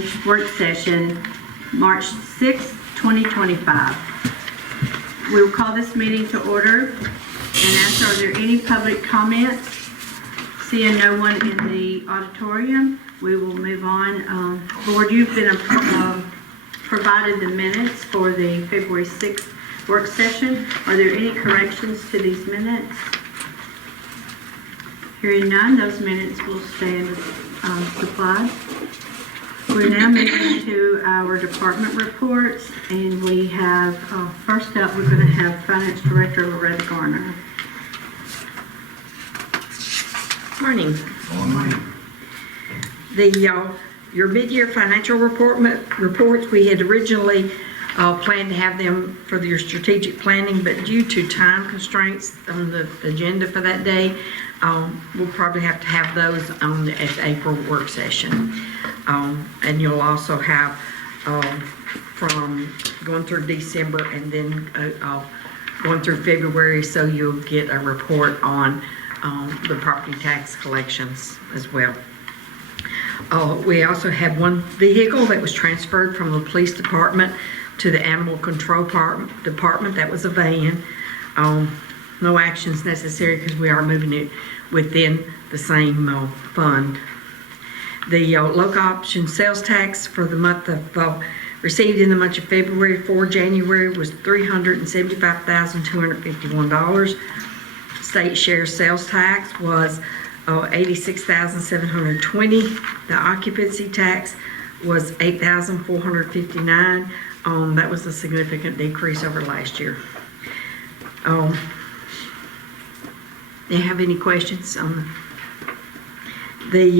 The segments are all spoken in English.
Plan Work Session, March 6, 2025. We will call this meeting to order and ask, are there any public comments? Seeing no one in the auditorium, we will move on. Board, you've been provided the minutes for the February 6th work session. Are there any corrections to these minutes? Hearing none, those minutes will stand supplied. We're now moving to our department reports, and we have, first up, we're going to have Finance Director Loretta Garner. Morning. Your mid-year financial reports, we had originally planned to have them for your strategic planning, but due to time constraints on the agenda for that day, we'll probably have to have those at the April work session. And you'll also have from going through December and then going through February, so you'll get a report on the property tax collections as well. We also had one vehicle that was transferred from the police department to the animal control department. That was a van. No actions necessary because we are moving it within the same fund. The local option sales tax for the month of received in the month of February for January was $375,251. State share sales tax was $86,720. The occupancy tax was $8,459. That was a significant decrease over last year. Do you have any questions on the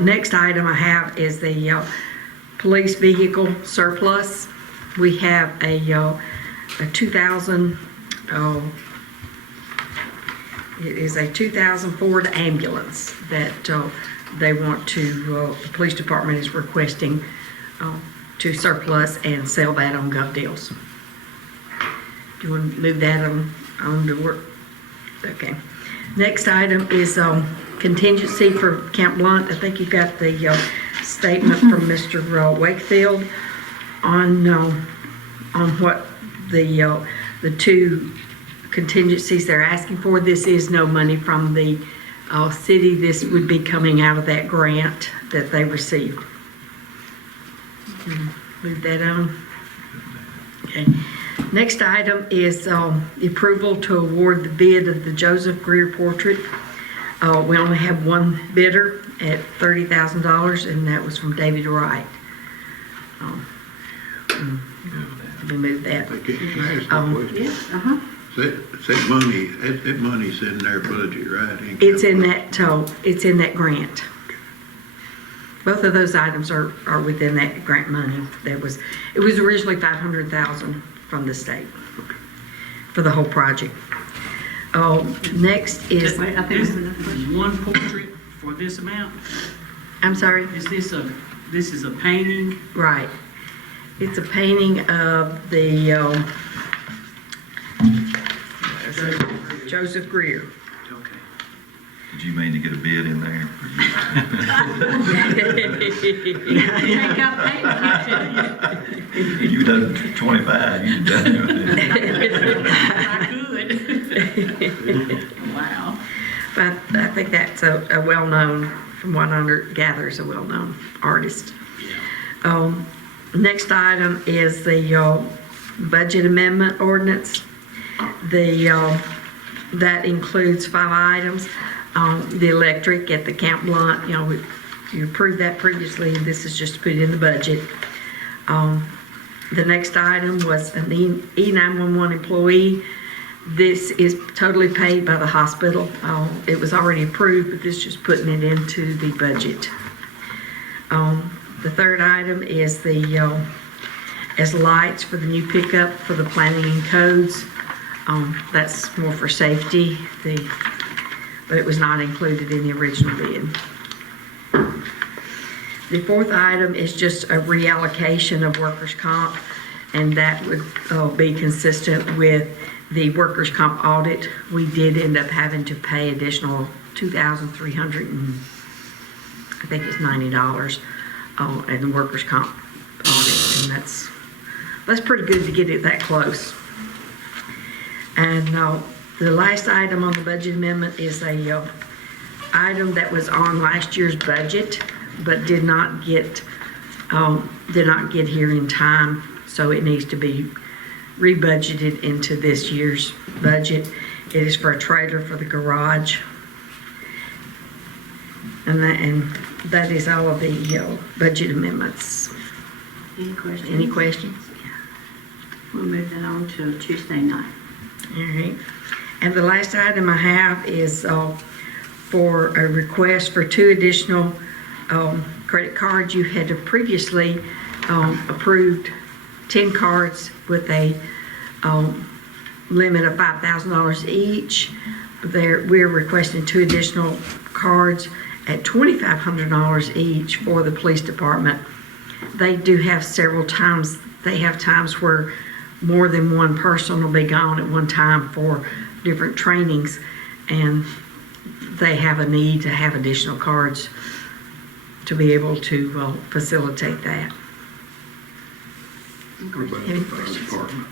next item I have is the police vehicle surplus. We have a 2000 it is a 2000 Ford ambulance that they want to, the police department is requesting to surplus and sell that on Gov Deals. Do you want to move that on to work? Okay. Next item is contingency for Camp Blunt. I think you got the statement from Mr. Wakefield on what the two contingencies they're asking for. This is no money from the city. This would be coming out of that grant that they received. Move that on. Okay. Next item is the approval to award the bid of the Joseph Greer portrait. We only have one bidder at $30,000, and that was from David Wright. We move that. Yes, That money's in their budget, right? It's in that grant. Both of those items are within that grant money. It was originally $500,000 from the state for the whole project. Next is I think there's one portrait for this amount. I'm sorry. This is a painting? Right. It's a painting of the Joseph Greer. Okay. Did you mean to get a bid in there? Take out paint. You done 25, you done. I could. Wow. But I think that's a well-known, from what I gather, is a well-known artist. Yeah. Next item is the budget amendment ordinance. That includes 5 items. The electric at the Camp Blunt, you approved that previously, and this is just to put it in the budget. The next item was an E911 employee. This is totally paid by the hospital. It was already approved, but this is just putting it into the budget. The third item is as lights for the new pickup for the planning and codes. That's more for safety, but it was not included in the original bid. The fourth item is just a reallocation of workers' comp, and that would be consistent with the workers' comp audit. We did end up having to pay additional $2,300 and I think it's $90 and the workers' comp audit, and that's pretty good to get it that close. And the last item on the budget amendment is a item that was on last year's budget, but did not get here in time, so it needs to be rebudgeted into this year's budget. It is for a trailer for the garage. And that is all of the budget amendments. Any questions? Any questions? We'll move that on to Tuesday night. All right. And the last item I have is for a request for 2 additional credit cards. You had previously approved 10 cards with a limit of $5,000 each. We're requesting 2 additional cards at $2,500 each for the police department. They do have they have times where more than one person will be gone at one time for different trainings, and they have a need to have additional cards to be able to facilitate that. What about Any the fire questions? department?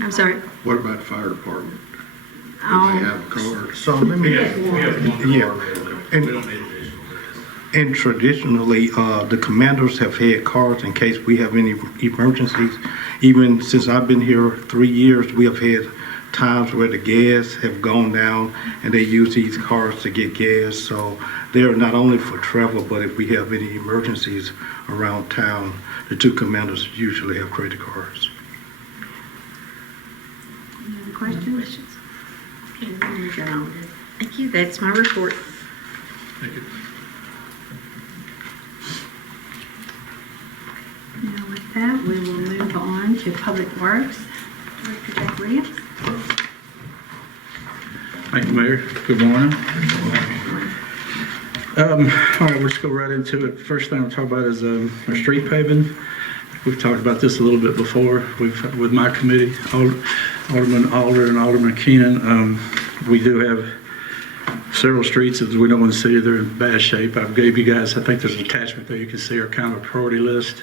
I'm sorry. What about the fire department? Do they have cards? So let me, We have one yeah. car available. And- We don't need additional. and traditionally, the commanders have had cards in case we have any emergencies. Even since I've been here 3 years, we have had times where the gas have gone down and they use these cards to get gas. So they're not only for travel, but if we have any emergencies around town, the 2 commanders usually have credit cards. Any other questions? Okay, we'll move that on. Thank you. That's my report. Thank you. Now with that, we will move on to Public Works. Director Jack Williams. Thank you, Mayor. Good morning. All right, we'll just go right into it. First thing I'll talk about is our street paving. We've talked about this a little bit before. With my committee, Alderman Alder and Alderman Keenan, we do have several streets that we know in the city they're in bad shape. I've gave you guys, I think there's an attachment there you can see our kind of a priority list.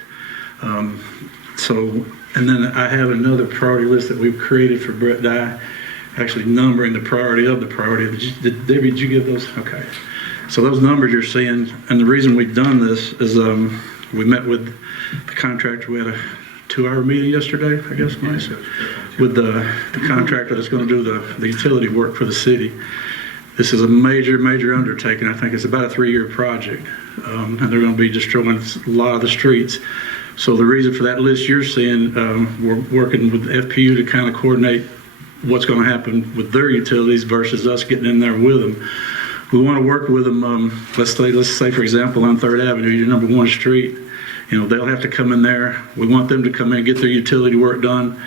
And then I have another priority list that we've created for Brett Dye, actually numbering the priority of the priority. Debbie, did you give those? Okay. So those numbers you're seeing, and the reason we've done this is we met with the contractor. We had a 2-hour meeting yesterday, I guess, nice, with the contractor that's going to do the utility work for the city. This is a major, major undertaking. I think it's about a 3-year project, and they're going to be destroying a lot of the streets. So the reason for that list you're seeing, we're working with FPU to kind of coordinate what's going to happen with their utilities versus us getting in there with them. We want to work with them. Let's say, for example, on 3rd Avenue, your number 1 street. You know, they'll have to come in there. We want them to come in and get their utility work done.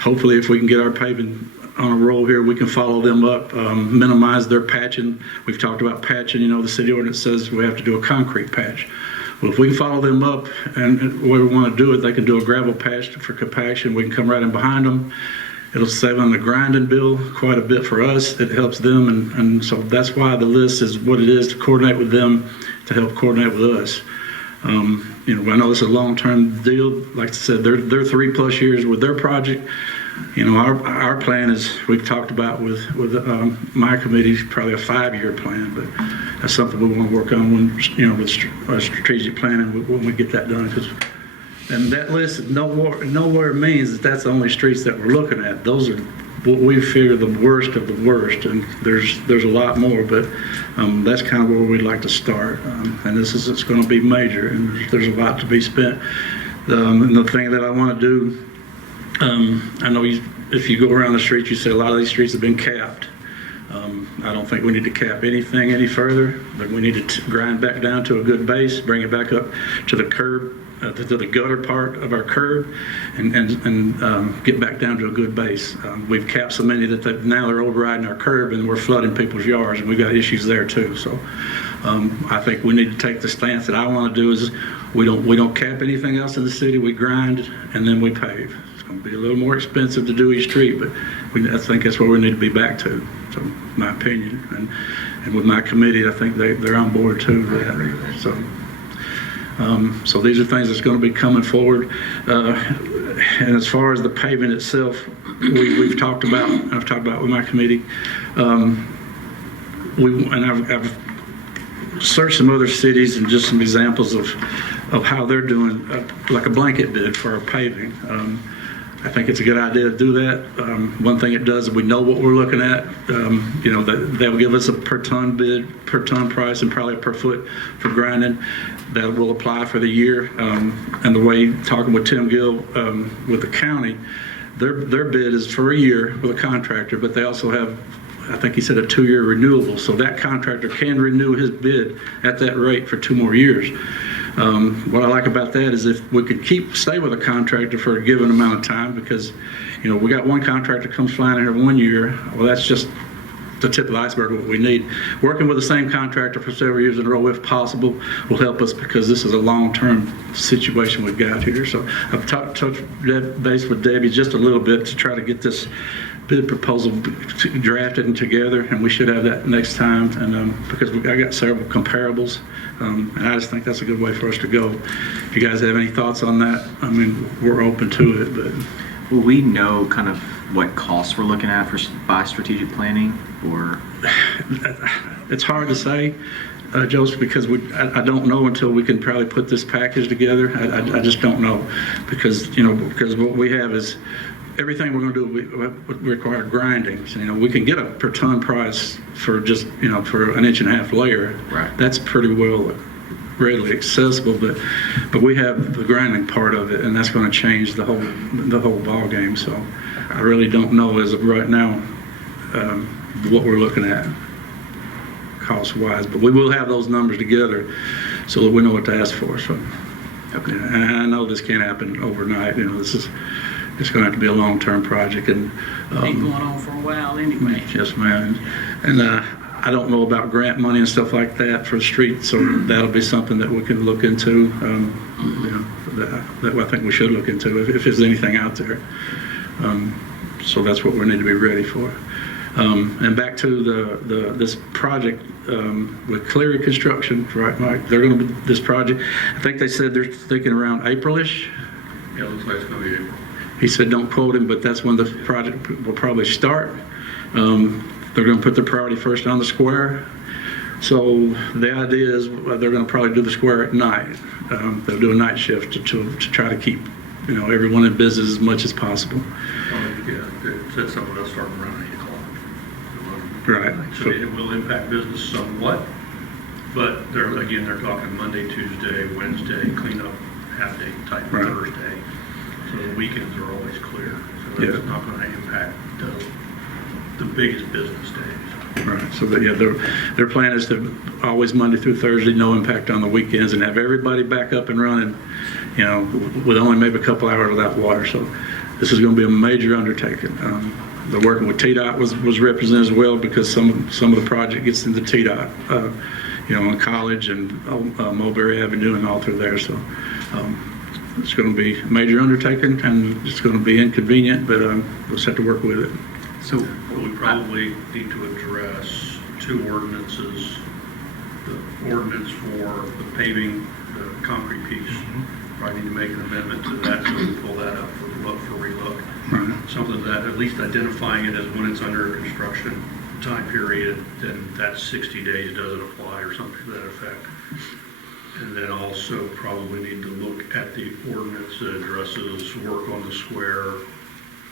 Hopefully, if we can get our paving on a roll here, we can follow them up, minimize their patching. We've talked about patching. You know, the city ordinance says we have to do a concrete patch. Well, if we can follow them up and where we want to do it, they can do a gravel patch for compaction. We can come right in behind them. It'll save on the grinding bill quite a bit for us. It helps them, and so that's why the list is what it is, to coordinate with them, to help coordinate with us. You know, I know it's a long-term deal. Like I said, they're 3+ years with their project. You know, our plan is, we've talked about with my committee, probably a 5-year plan, but that's something we want to work on when, you know, with strategic planning when we get that done. And that list nowhere means that that's the only streets that we're looking at. Those are what we figure the worst of the worst, and there's a lot more, but that's kind of where we'd like to start. And it's going to be major, and there's a lot to be spent. And the thing that I want to do, I know if you go around the streets, you see a lot of these streets have been capped. I don't think we need to cap anything any further, but we need to grind back down to a good base, bring it back up to the curb, to the gutter part of our curb, and get back down to a good base. We've capped so many that now they're overriding our curb, and we're flooding people's yards, and we've got issues there too. So I think we need to take the stance that I want to do is we don't cap anything else in the city. We grind and then we pave. It's going to be a little more expensive to do each street, but I think that's where we need to be back to. So my opinion, and with my committee, I think they're on board too. So So these are things that's going to be coming forward. And as far as the paving itself, we've talked about, I've talked about with my committee, I've searched some other cities and just some examples of how they're doing, like a blanket bid for our paving. I think it's a good idea to do that. One thing it does is we know what we're looking at. They'll give us a per ton bid, per ton price, and probably a per foot for grinding. That will apply for the year. And the way, talking with Tim Gill with the county, their bid is for a year with a contractor, but they also have, I think he said, a 2-year renewable. So that contractor can renew his bid at that rate for 2 more years. What I like about that is if we could stay with a contractor for a given amount of time, because, we got one contractor comes flying in here 1 year. Well, that's just the tip of the iceberg of what we need. Working with the same contractor for several years in a row, if possible, will help us, because this is a long-term situation we've got here. So I've touched base with Debbie just a little bit to try to get this bid proposal drafted and together, and we should have that next time. And because I got several comparables, and I just think that's a good way for us to go. If you guys have any thoughts on that, I mean, we're open to it. But will we know kind of what costs we're looking at by strategic planning, or? It's hard to say, Joseph, because I don't know until we can probably put this package together. I just don't know, because what we have is everything we're going to do would require grinding. So, we can get a per ton price for just for an 1.5-inch layer. Right. That's pretty well readily accessible, but we have the grinding part of it, and that's going to change the whole ball game. So I really don't know as of right now what we're looking at cost-wise, but we will have those numbers together so that we know what to ask for. So, okay. And I know this can't happen overnight. It's going to have to be a long-term project, and Been going on for a while anyway. yes, ma'am. And I don't know about grant money and stuff like that for the street, so that'll be something that we can look into. That I think we should look into if there's anything out there. So that's what we need to be ready for. And back to this project with Cleary Construction, right, Mike? They're going to be this project. I think they said they're thinking around April-ish. Yeah, it looks like it's going to be April. He said don't quote him, but that's when the project will probably start. They're going to put the priority first on the square. So the idea is they're going to probably do the square at night. They'll do a night shift to try to keep everyone in business as much as possible. Yeah, it said something else starting around 8 o'clock. Right. So it will impact business somewhat, but they're talking Monday, Tuesday, Wednesday, cleanup, half-day type, Right. Thursday. So the weekends are always clear. So it's not going to impact the biggest business days. Right. So their plan is to always Monday through Thursday, no impact on the weekends, and have everybody back up and running, with only maybe a couple hours without water. So this is going to be a major undertaking. The working with TDOT was represented as well, because some of the project gets into TDOT, on College and Mulberry Avenue and all through there. So it's going to be a major undertaking, and it's going to be inconvenient, but we'll just have to work with it. So we probably need to address 2 ordinances. The ordinance for the paving, the concrete piece. Probably need to make an amendment to that, so we can pull that up for relook. Right. Something that, at least identifying it as when it's under construction time period, then that 60 days doesn't apply, or something to that effect. And then also probably need to look at the ordinance that addresses work on the square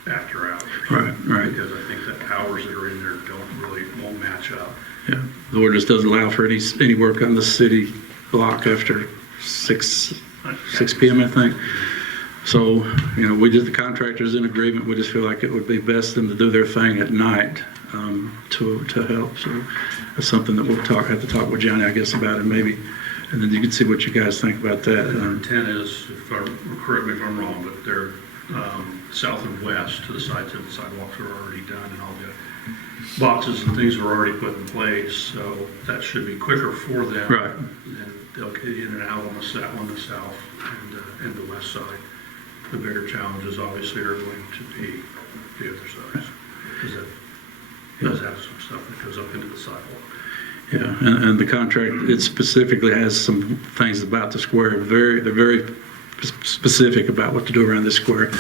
after hours. Right. Because I think the hours that are in there won't match up. Yeah. The ordinance doesn't allow for any work on the city block after 6 p.m. I think. So, the contractors in agreement. We just feel like it would be best them to do their thing at night to help. So that's something that we'll have to talk with Johnny, I guess, about it maybe. And then you can see what you guys think about that. Their intent is, correct me if I'm wrong, but they're south and west to the sides of the sidewalks are already done, and all the boxes and things are already put in place. So that should be quicker for them. Right. And they'll get in and out on the south and the west side. The bigger challenges obviously are going to be the other sides, because it does have some stuff that goes up into the sidewalk. Yeah, and the contract, it specifically has some things about the square. They're very specific about what to do around this square.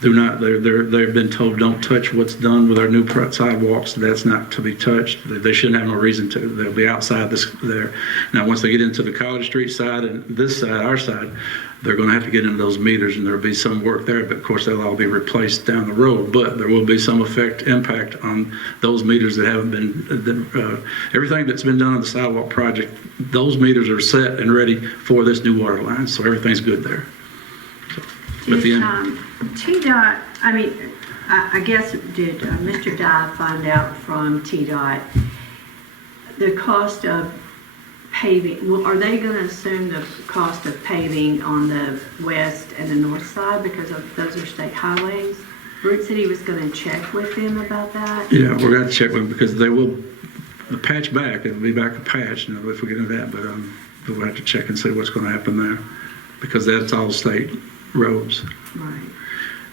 They've been told, don't touch what's done with our new sidewalks. That's not to be touched. They shouldn't have no reason to. They'll be outside there. Now, once they get into the College Street side and this side, our side, they're going to have to get into those meters, and there'll be some work there. But of course, they'll all be replaced down the road. But there will be some impact on those meters that haven't been. Everything that's been done on the sidewalk project, those meters are set and ready for this new water line, so everything's good there. Did TDOT, I guess, did Mr. Dye find out from TDOT the cost of paving? Well, are they going to assume the cost of paving on the west and the north side because those are state highways? Brent said he was going to check with them about that. Yeah, we're going to check with them because they will patch back. It'll be back a patch, if we get into that. But we'll have to check and see what's going to happen there because that's all state roads. Right.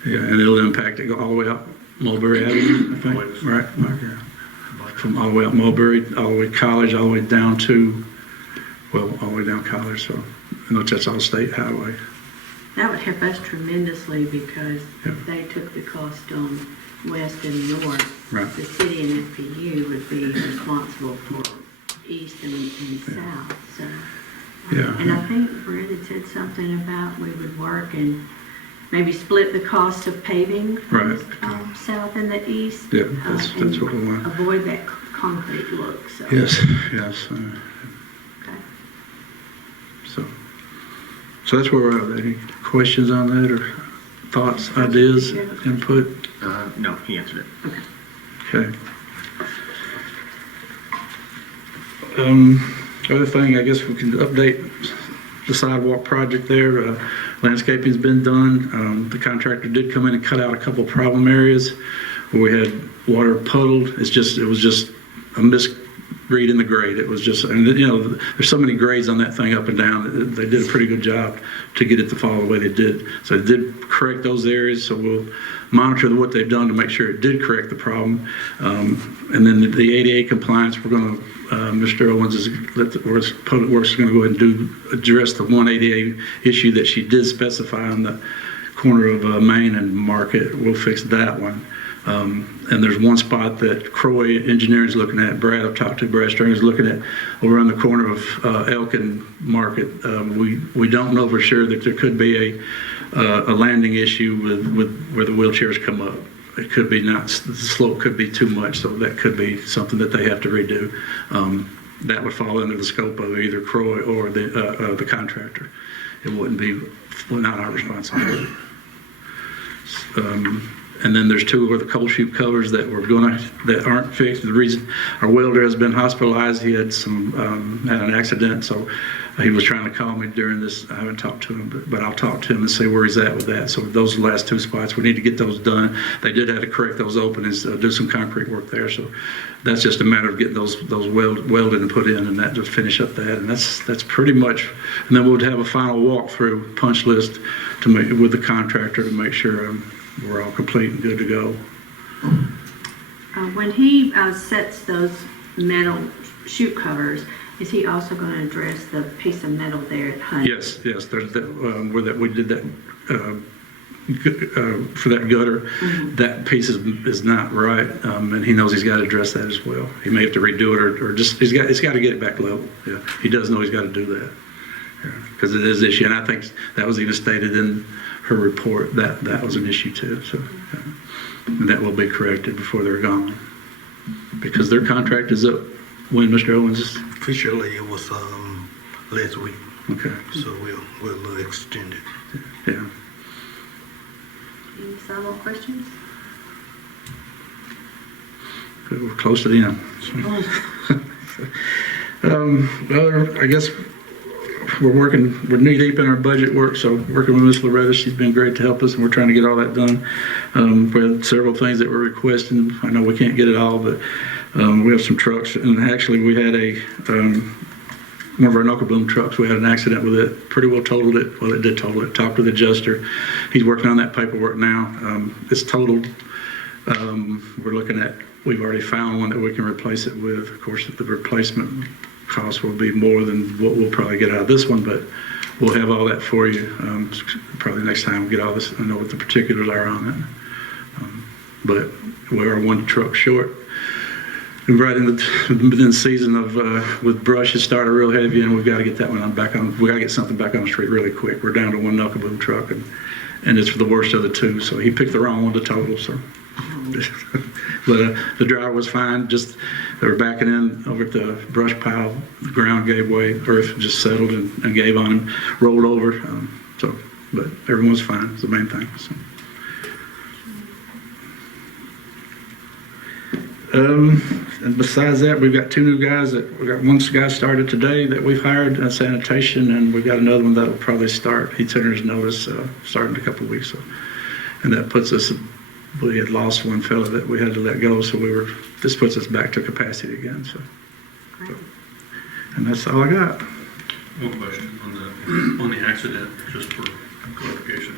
Yeah, and it'll impact it all the way up Mulberry Avenue, I think. Right, yeah. From all the way up Mulberry, all the way College, all the way down to, all the way down College. So, that's all state highway. That would help us tremendously because Yep. if they took the cost on west and north, Right. the city and FPU would be responsible for east and south. So, Yeah. and I think Brent had said something about we would work and maybe split the cost of paving from Right. the south and the east. Yeah, that's what we want. Avoid that concrete look. So. Yes. Okay. So that's where we're at. Any questions on that or thoughts, ideas, input? No, he answered it. Okay. Other thing, I guess we can update the sidewalk project there. Landscaping's been done. The contractor did come in and cut out a couple problem areas where we had water puddled. It was just a misread in the grade. It was just, and there's so many grades on that thing up and down. They did a pretty good job to get it to fall the way they did. So they did correct those areas. So we'll monitor what they've done to make sure it did correct the problem. And then the ADA compliance, we're going to, Mr. Owens Public Works is going to go ahead and address the one ADA issue that she did specify on the corner of Main and Market. We'll fix that one. And there's one spot that Croy Engineering is looking at. I've talked to Brad String, is looking at over on the corner of Elk and Market. We don't know for sure that there could be a landing issue with where the wheelchairs come up. It could be the slope could be too much, so that could be something that they have to redo. That would fall under the scope of either Croy or the contractor. It wouldn't be, not our responsibility. And then there's two of the coal chute covers that aren't fixed. The reason our welder has been hospitalized, he had had an accident, so he was trying to call me during this. I haven't talked to him, but I'll talk to him and see where he's at with that. So those are the last two spots. We need to get those done. They did have to correct those open and do some concrete work there. So that's just a matter of getting those welded and put in, and that just finish up that. And that's pretty much. And then we'll have a final walkthrough punch list with the contractor to make sure we're all complete and good to go. When he sets those metal chute covers, is he also going to address the piece of metal there at Hunt? Yes. There's that where we did that for that gutter. Mm-hmm. That piece is not right, and he knows he's got to address that as well. He may have to redo it or just it's got to get it back level. Yeah, he does know he's got to do that because it is an issue, and I think that was even stated in her report that was an issue too. So and that will be corrected before they're gone because their contract is up when Mr. Owens is. Officially, it was last week. Okay. So we'll extend it. Yeah. Any follow-up questions? Good, we're close to the end. I guess we're knee deep in our budget work, so working with Ms. Loretta, she's been great to help us, and we're trying to get all that done. We had several things that we're requesting. I know we can't get it all, but we have some trucks, and actually we had one of our knuckle boom trucks, we had an accident with it, pretty well totaled it. Well, it did total it, talked to the adjuster. He's working on that paperwork now. It's totaled. We're looking at we've already found one that we can replace it with. Of course, the replacement cost will be more than what we'll probably get out of this one, but we'll have all that for you. Probably next time we'll get all this, I know what the particulars are on it. But we are one truck short. And right in the season of with brush, it started real heavy, and we've got to get that one back on. We got to get something back on the street really quick. We're down to one knuckle boom truck, and it's for the worst of the two. So he picked the wrong one to total. So, but the driver was fine. Just they were backing in over at the brush pile. The ground gave way. Earth just settled and gave on him. Rolled over. But everyone was fine. It's the main thing. So. And besides that, we've got 2 new guys we got one guy started today that we've hired at sanitation, and we've got another one that'll probably start. He turned his notice starting in a couple of weeks. So, and that puts us, we had lost one fellow that we had to let go, so this puts us back to capacity again. So, and that's all I got. One question on the accident, just for clarification.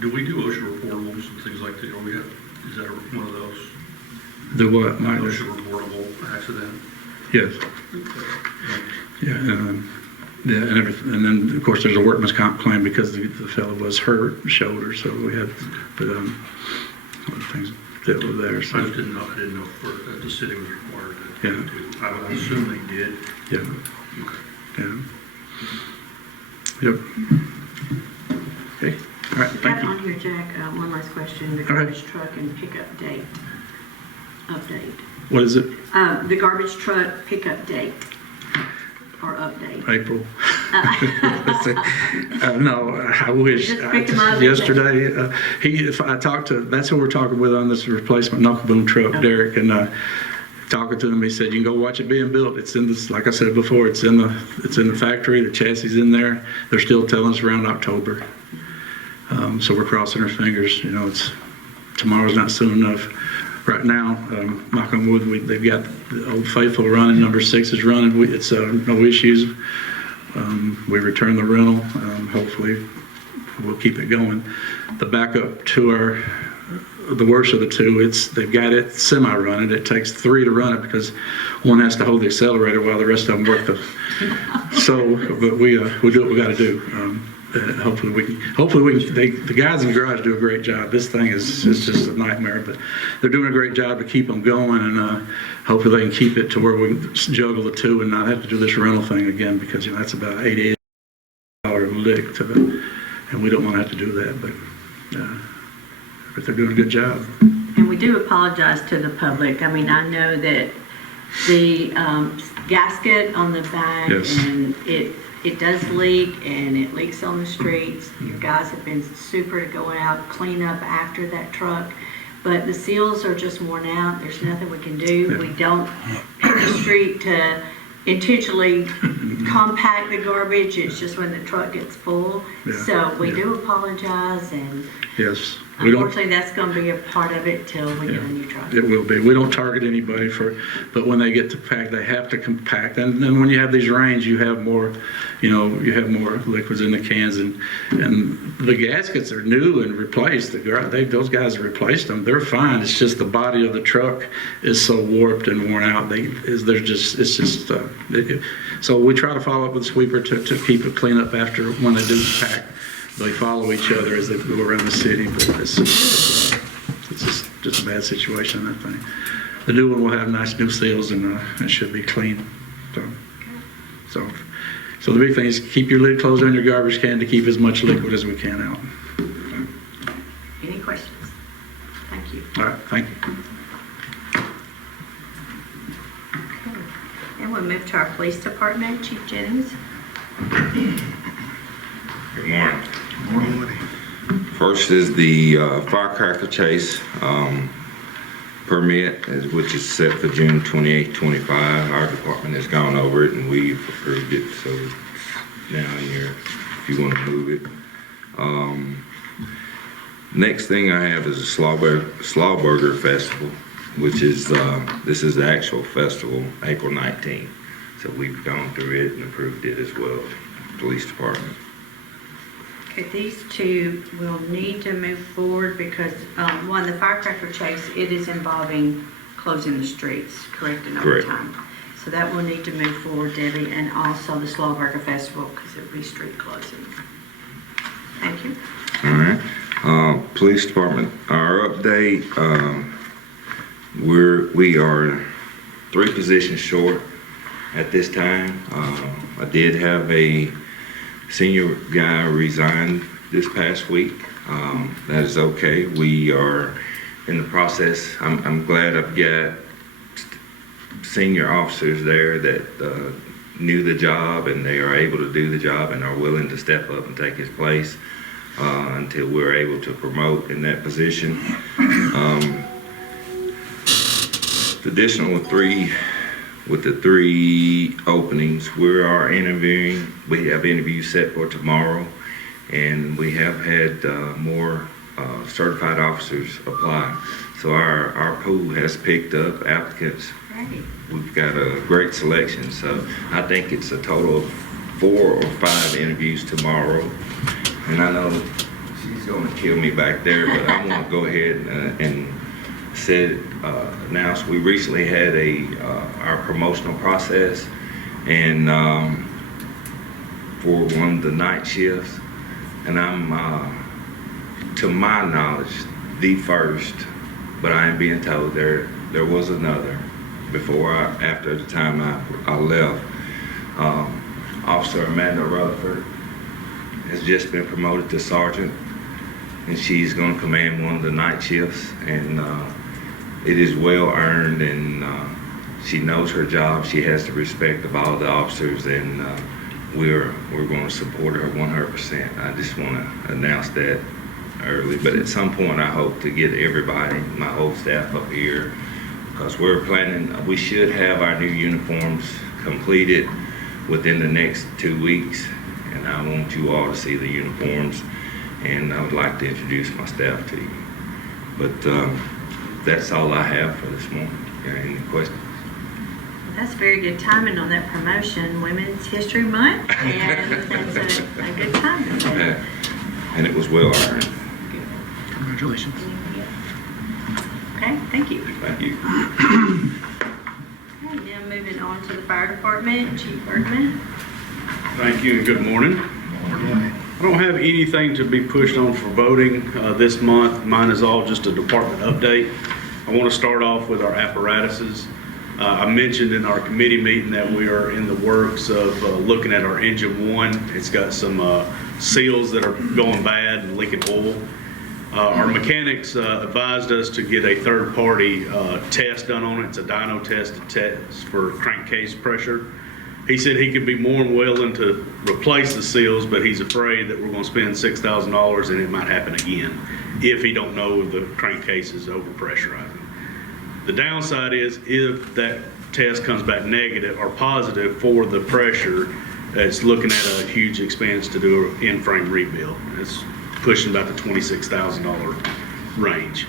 Do we do OSHA reportables and things like that? Is that one of those? The what, Mike? OSHA reportable accident? Yes. Yeah, and everything. And then, of course, there's a workman's comp claim because the fellow was hurt shoulder, so we had, but other things that were there. So. I didn't know if the city was required to. Yeah. I would assume they did. Yeah. Okay. Yeah. Yep. Okay. All right, thank you. On here, Jack, one last question, the garbage truck and pickup date, update. What is it? The garbage truck pickup date or update. April. No, I wish. Just pick them up. Yesterday, that's who we're talking with on this replacement knuckle boom truck, okay. Derek, and talking to him, he said, you can go watch it being built. It's in this, like I said before, it's in the factory, the chassis is in there. They're still telling us around October. So we're crossing our fingers. You know, tomorrow's not soon enough. Right now, knock on wood, they've got the Old Faithful running. Number 6 is running. It's no issues. We return the rental. Hopefully, we'll keep it going. The backup to the worst of the two, they've got it semi-running. It takes 3 to run it because one has to hold the accelerator while the rest of them work but we do what we got to do. Hopefully we can. The guys in the garage do a great job. This thing is just a nightmare, but they're doing a great job to keep them going, and hopefully they can keep it to where we can juggle the two and not have to do this rental thing again, because that's about $88 lick to the, and we don't want to have to do that, but they're doing a good job. And we do apologize to the public. I mean, I know that the gasket on the back, yes. And it does leak, and it leaks on the streets. Your guys have been super to go out, clean up after that truck. But the seals are just worn out. There's nothing we can do. Yeah. We don't hit the street to intentionally compact the garbage. It's just when the truck gets full. Yeah. So we do apologize, and yes. unfortunately that's going to be a part of it till we get a new truck. It will be. We don't target anybody but when they get to pack, they have to compact. And then when you have these rains, you have more liquids in the cans, and the gaskets are new and replaced. Those guys have replaced them. They're fine. It's just the body of the truck is so warped and worn out. So we try to follow up with the sweeper to keep it clean up after when they do pack. They follow each other as they go around the city, but it's just a bad situation, that thing. The new one will have nice new seals, and it should be clean. So the big thing is keep your lid closed on your garbage can to keep as much liquid as we can out. Any questions? Thank you. All right, thank you. Okay. And we'll move to our police department. Chief Jennings. Good morning. First is the firecracker chase permit, which is set for June 28, 25. Our department has gone over it and we've approved it, so it's now in here if you want to move it. Next thing I have is a Slawburger Festival, which is this is the actual festival, April 19th. So we've gone through it and approved it as well, police department. Okay, these two will need to move forward because, one, the firecracker chase, it is involving closing the streets, correct, and Correct. overtime. So that will need to move forward, Debbie, and also the Slaughterburger Festival, because it will be street closing. Thank you. All right. Police department, our update, we are 3 positions short at this time. I did have a senior guy resign this past week. That is okay. We are in the process. I'm glad I've got senior officers there that knew the job and they are able to do the job and are willing to step up and take his place until we're able to promote in that position. The additional 3, with the 3 openings, we are interviewing. We have interviews set for tomorrow, and we have had more certified officers apply. So our pool has picked up applicants. Great. We've got a great selection, so I think it's a total of 4 or 5 interviews tomorrow. And I know she's going to kill me back there, but I want to go ahead and announce we recently had our promotional process, and for one of the night shifts, and I'm to my knowledge the first, but I am being told there was another after the time I left. Officer Amanda Rutherford has just been promoted to sergeant, and she's going to command one of the night shifts, and it is well earned, and she knows her job. She has the respect of all the officers, and we're going to support her 100%. I just want to announce that early, but at some point I hope to get everybody, my whole staff up here, because we should have our new uniforms completed within the next 2 weeks, and I want you all to see the uniforms, and I would like to introduce my staff to you. But that's all I have for this morning. Any questions? That's very good timing on that promotion, Women's History Month, and that's a good timing. And it was well earned. Congratulations. Okay, thank you. Thank you. Okay, now moving on to the fire department, Chief Bergman. Thank you and good morning. I don't have anything to be pushed on for voting this month. Mine is all just a department update. I want to start off with our apparatuses. I mentioned in our committee meeting that we are in the works of looking at our engine 1. It's got some seals that are going bad and leaking oil. Our mechanics advised us to get a third-party test done on it. It's a dyno test for crankcase pressure. He said he could be more than willing to replace the seals, but he's afraid that we're going to spend $6,000 and it might happen again if he don't know the crankcase is overpressurizing. The downside is if that test comes back negative or positive for the pressure, it's looking at a huge expense to do an in-frame rebuild. It's pushing about the $26,000 range.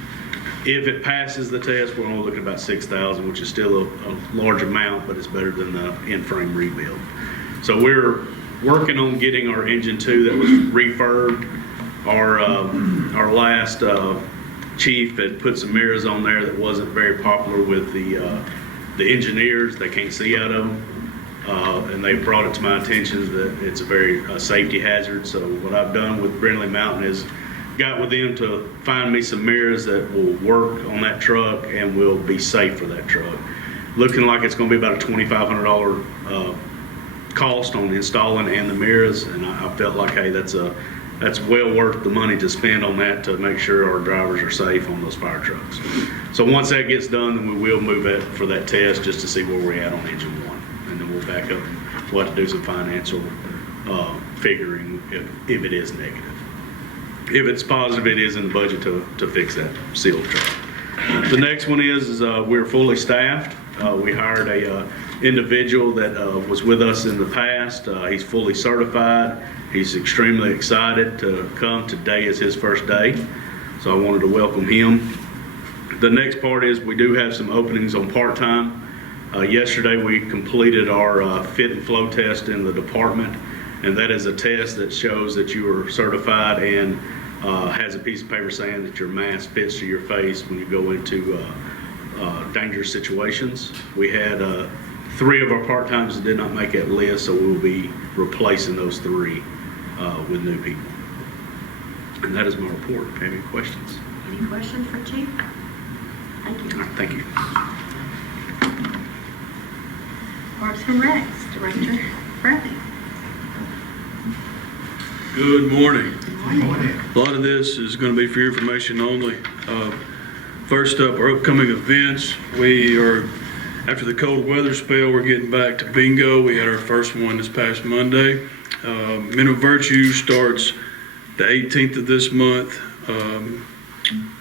If it passes the test, we're only looking at about $6,000, which is still a large amount, but it's better than the in-frame rebuild. So we're working on getting our engine 2 that was refurbed. Our last chief had put some mirrors on there that wasn't very popular with the engineers. They can't see out of them, and they brought it to my attention that it's a very safety hazard. So what I've done with Brindley Mountain is got with them to find me some mirrors that will work on that truck and will be safe for that truck. Looking like it's going to be about a $2,500 cost on installing and the mirrors, and I felt like, hey, that's well worth the money to spend on that to make sure our drivers are safe on those fire trucks. So once that gets done, then we will move it for that test just to see where we're at on engine 1, and then we'll back up and we'll have to do some financial figuring if it is negative. If it's positive, it is in the budget to fix that seal truck. The next one is we're fully staffed. We hired a individual that was with us in the past. He's fully certified. He's extremely excited to come. Today is his first day, so I wanted to welcome him. The next part is we do have some openings on part-time. Yesterday we completed our fit and flow test in the department, And that is a test that shows that you are certified and has a piece of paper saying that your mask fits to your face when you go into dangerous situations. We had 3 of our part-timers that did not make that list, so we'll be replacing those 3 with new people. And that is my report. If you have any questions? Any questions for Chief? Thank you. All right, thank you. Parks and Recs, Director Bradley. Good morning. A lot of this is going to be for your information only. First up, our upcoming events. We are, after the cold weather spell, we're getting back to bingo. We had our first one this past Monday. Men of Virtue starts the 18th of this month.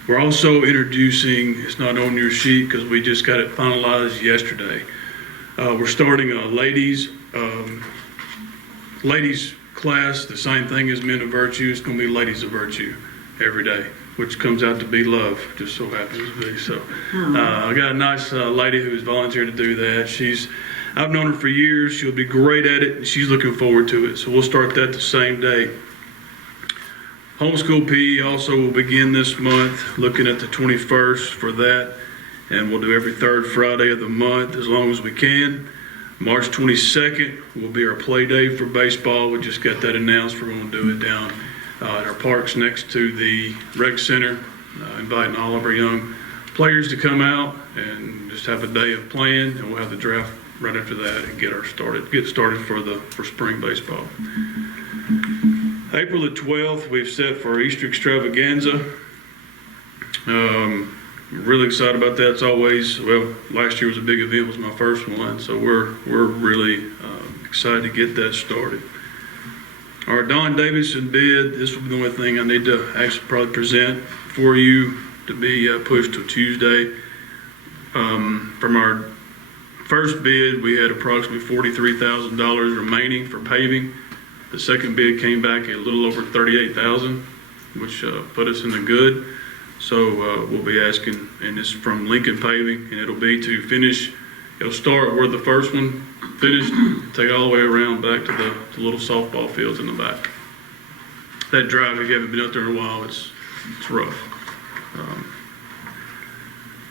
We're also introducing, it's not on your sheet because we just got it finalized yesterday. We're starting a ladies class, the same thing as Men of Virtue. It's going to be Ladies of Virtue every day, which comes out to be love, just so happens to be. So I got a nice lady who's volunteered to do that. I've known her for years. She'll be great at it, and she's looking forward to it. So we'll start that the same day. Homeschool PE also will begin this month, looking at the 21st for that, and we'll do every 3rd Friday of the month as long as we can. March 22nd will be our play day for baseball. We just got that announced. We're going to do it down at our parks next to the rec center, inviting all of our young players to come out and just have a day of playing, and we'll have the draft right after that and get started for spring baseball. April the 12th, we've set for our Easter extravaganza. Really excited about that. It's always, well, last year was a big event, was my first one, so we're really excited to get that started. Our Don Davidson bid, this will be the only thing I need to actually probably present for you to be pushed to Tuesday. From our first bid, we had approximately $43,000 remaining for paving. The second bid came back a little over $38,000, which put us in the good. So we'll be asking, and it's from Lincoln Paving, and it'll be to finish. It'll start where the first one finished, take it all the way around back to the little softball fields in the back. That drive, if you haven't been out there in a while, it's rough.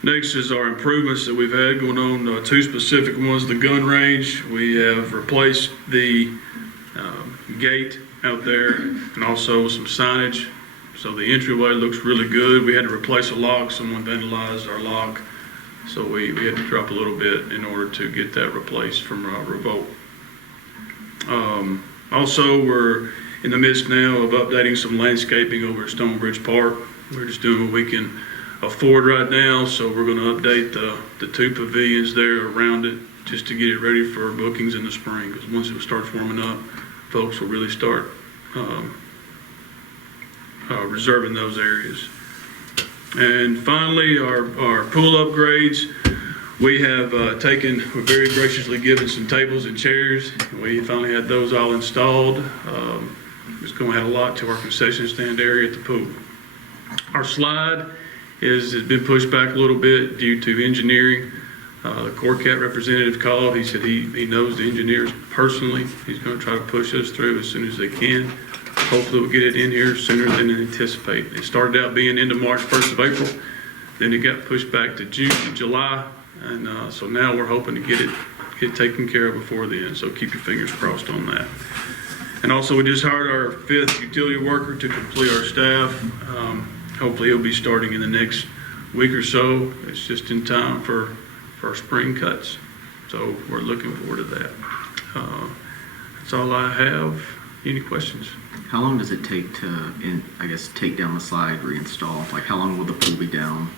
Next is our improvements that we've had going on. 2 specific ones. The gun range, we have replaced the gate out there and also some signage. So the entryway looks really good. We had to replace a lock. Someone vandalized our lock. So we had to drop a little bit in order to get that replaced from Revolt. Also, we're in the midst now of updating some landscaping over at Stonebridge Park. We're just doing what we can afford right now. So we're going to update the 2 pavilions there around it just to get it ready for bookings in the spring. Because once it starts warming up, folks will really start reserving those areas. And finally, our pool upgrades. We have we're very graciously given some tables and chairs. We finally had those all installed. It's going to add a lot to our concession stand area at the pool. Our slide has been pushed back a little bit due to engineering. The Corcat representative called. He said he knows the engineers personally. He's going to try to push us through as soon as they can. Hopefully we'll get it in here sooner than anticipate. It started out being into March, 1st of April. Then it got pushed back to June and July. And so now we're hoping to get it taken care of before then. So keep your fingers crossed on that. And also we just hired our 5th utility worker to complete our staff. Hopefully he'll be starting in the next week or so. It's just in time for spring cuts. So we're looking forward to that. That's all I have. Any questions? How long does it take to, take down the slide, reinstall? Like, how long will the pool be down?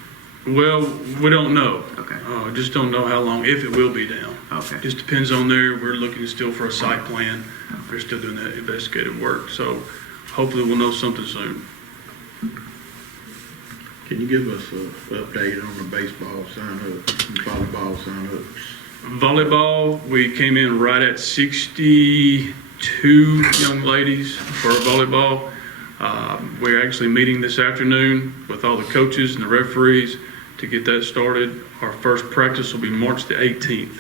Well, we don't know. Okay. Just don't know how long, if it will be down. Okay. Just depends on there. We're looking still for a site plan. We're still doing that investigative work. So hopefully we'll know something soon. Can you give us an update on the baseball sign-up, volleyball sign-ups? Volleyball, we came in right at 62 young ladies for our volleyball. We're actually meeting this afternoon with all the coaches and the referees to get that started. Our first practice will be March the 18th.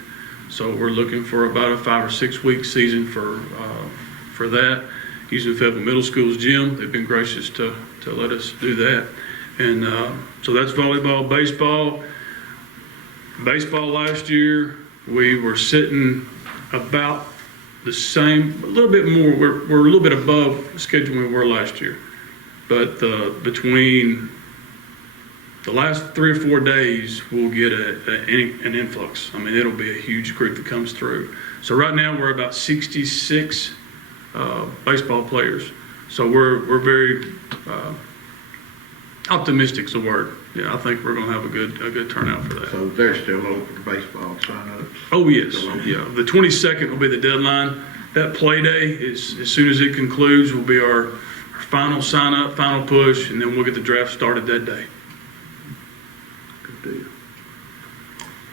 So we're looking for about a 5 or 6 week season for for that, using Fayetteville Middle School's gym. They've been gracious to let us do that. And so that's volleyball. Baseball. Baseball last year, we were sitting about the same, a little bit more. We're a little bit above the schedule we were last year. But between the last 3 or 4 days, we'll get an influx. I mean, it'll be a huge group that comes through. So right now, we're about 66 baseball players. So we're very optimistic is the word. Yeah, I think we're going to have a good turnout for that. So they're still open to baseball signups? Oh, yes. Yeah. The 22nd will be the deadline. That play day is, as soon as it concludes, will be our final sign up, final push, and then we'll get the draft started that day. Good deal.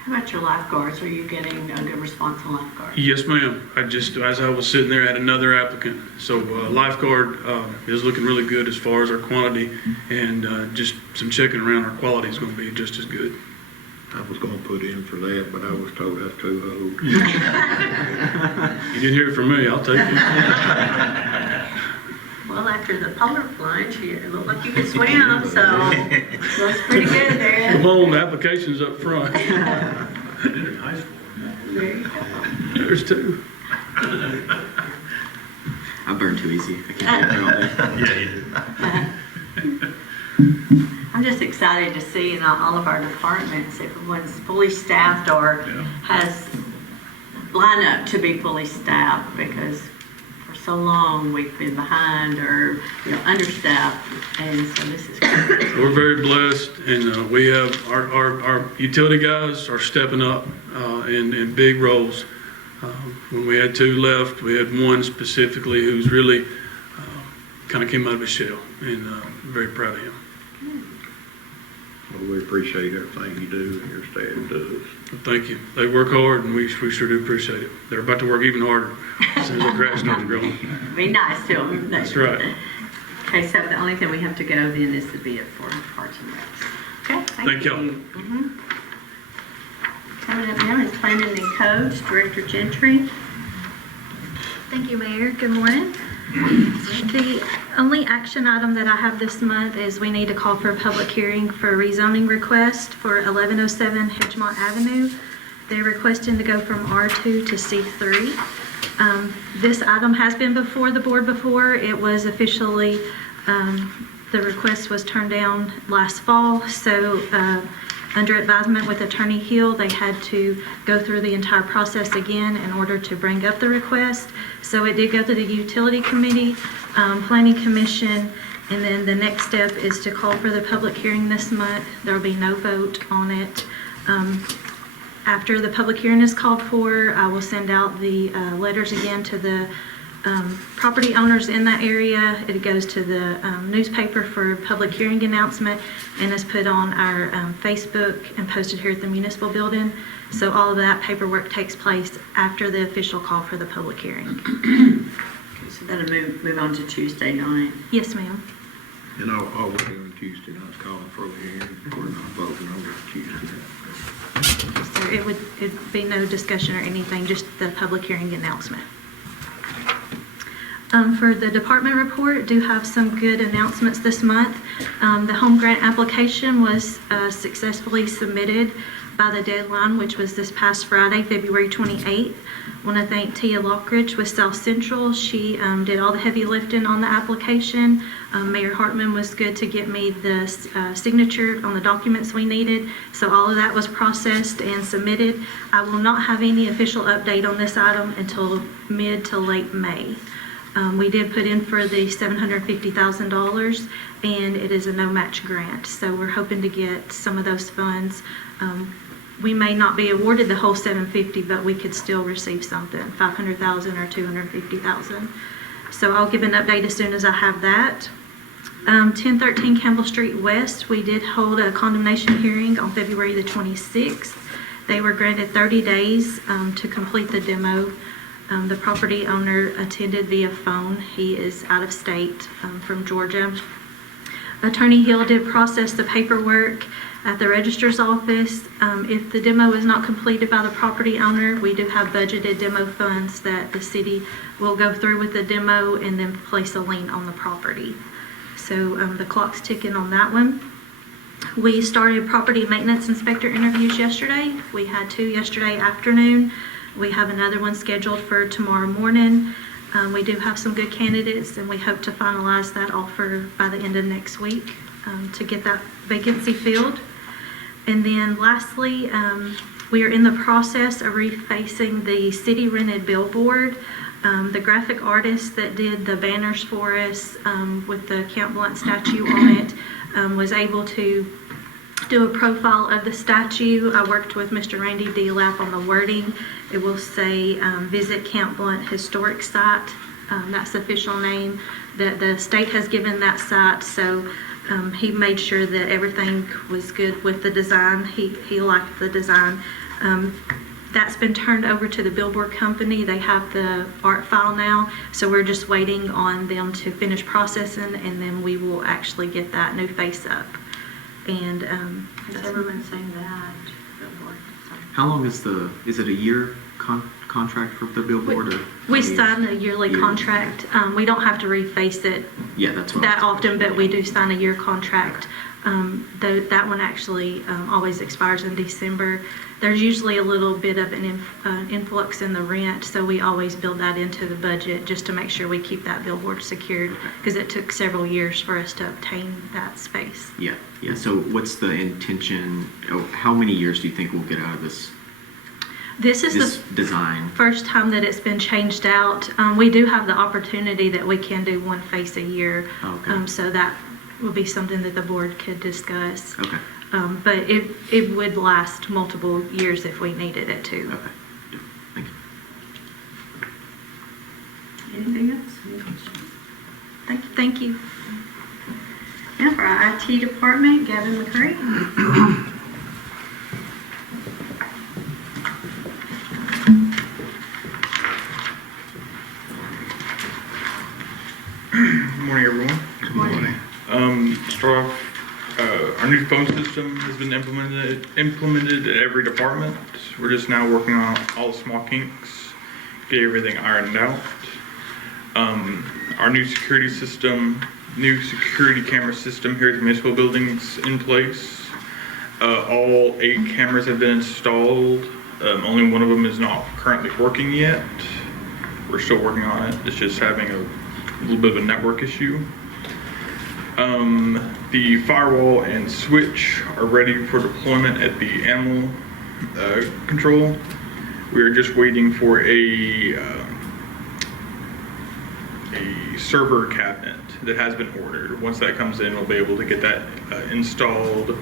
How about your lifeguards? Are you getting a good response on lifeguards? Yes, ma'am. As I was sitting there, I had another applicant. So lifeguard is looking really good as far as our quantity, and just some checking around, our quality is going to be just as good. I was gonna put in for that, but I was told that's too old. You didn't hear it from me. I'll take it. Well, after the polar plunge, it looked like you could swim, so looks pretty good there. Come on, the application's up front. There you go. There's 2. I burn too easy. I can't do it all day. Yeah, you do. I'm just excited to see in all of our departments, if everyone's fully staffed or has line up to be fully staffed, because for so long we've been behind or understaffed, and so this is great. We're very blessed, and we have our utility guys are stepping up in big roles. When we had 2 left, we had one specifically who's really kind of came out of his shell, and very proud of him. Well, we appreciate everything you do and your staff does. Thank you. They work hard, and we sure do appreciate it. They're about to work even harder as soon as the grass starts growing. Be nice to them. That's right. Okay, so the only thing we have to go then is the bid for Parks and Recs. Okay, Thank y'all. Coming up now is Planning and Codes, Director Gentry. Thank you, Mayor. Good morning. The only action item that I have this month is we need to call for a public hearing for a rezoning request for 1107 Hedgemont Avenue. They're requesting to go from R2 to C3. This item has been before the board before. It was officially, the request was turned down last fall, so under advisement with Attorney Hill, they had to go through the entire process again in order to bring up the request. So it did go to the Utility Committee, Planning Commission, and then the next step is to call for the public hearing this month. There will be no vote on it. After the public hearing is called for, I will send out the letters again to the property owners in that area. It goes to the newspaper for public hearing announcement and is put on our Facebook and posted here at the municipal building. So all of that paperwork takes place after the official call for the public hearing. Okay, so that'll move on to Tuesday night. Yes, ma'am. And all we're doing Tuesday night's calling for a hearing. We're not voting on it Tuesday night. So it'd be no discussion or anything, just the public hearing announcement. For the department report, do have some good announcements this month. The home grant application was successfully submitted by the deadline, which was this past Friday, February 28th. I want to thank Tia Lockridge with South Central. She did all the heavy lifting on the application. Mayor Hartman was good to get me the signature on the documents we needed. So all of that was processed and submitted. I will not have any official update on this item until mid to late May. We did put in for the $750,000, and it is a no-match grant. So we're hoping to get some of those funds. We may not be awarded the whole $750,000, but we could still receive something, $500,000 or $250,000. So I'll give an update as soon as I have that. 1013 Campbell Street West, we did hold a condemnation hearing on February the 26th. They were granted 30 days to complete the demo. The property owner attended via phone. He is out of state from Georgia. Attorney Hill did process the paperwork at the registrar's office. If the demo is not completed by the property owner, we do have budgeted demo funds that the city we'll go through with the demo and then place a lien on the property. So the clock's ticking on that one. We started property maintenance inspector interviews yesterday. We had 2 yesterday afternoon. We have another one scheduled for tomorrow morning. We do have some good candidates, and we hope to finalize that offer by the end of next week to get that vacancy filled. And then lastly, we are in the process of refacing the city rented billboard. The graphic artist that did the banners for us with the Camp Blunt statue on it was able to do a profile of the statue. I worked with Mr. Randy Delap on the wording. It will say visit Camp Blunt Historic Site. That's the official name that the state has given that site. So he made sure that everything was good with the design. He liked the design. That's been turned over to the billboard company. They have the art file now, so we're just waiting on them to finish processing, and then we will actually get that new face up. And Has everyone seen that billboard? How long is it a year contract for the billboard? Or we sign a yearly contract. We don't have to reface it Yeah, that's what that often, but we do sign a year contract. That one actually always expires in December. There's usually a little bit of an influx in the rent, so we always build that into the budget just to make sure we keep that billboard secured, because it took several years for us to obtain that space. Yeah. So what's the intention? How many years do you think we'll get out of this? This is the design. First time that it's been changed out. We do have the opportunity that we can do one face a year. Okay. So that would be something that the board could discuss. Okay. But it would last multiple years if we needed it to. Okay. Yeah. Thank you. Anything else? Any questions? Thank you. Now for our IT department, Gavin McCray. Good morning, everyone. Good morning. Start off, our new phone system has been implemented at every department. We're just now working on all the small kinks, get everything ironed out. Our new security camera system here at the municipal buildings in place. All 8 cameras have been installed. Only one of them is not currently working yet. We're still working on it. It's just having a little bit of a network issue. The firewall and switch are ready for deployment at the animal control. We are just waiting for a server cabinet that has been ordered. Once that comes in, we'll be able to get that installed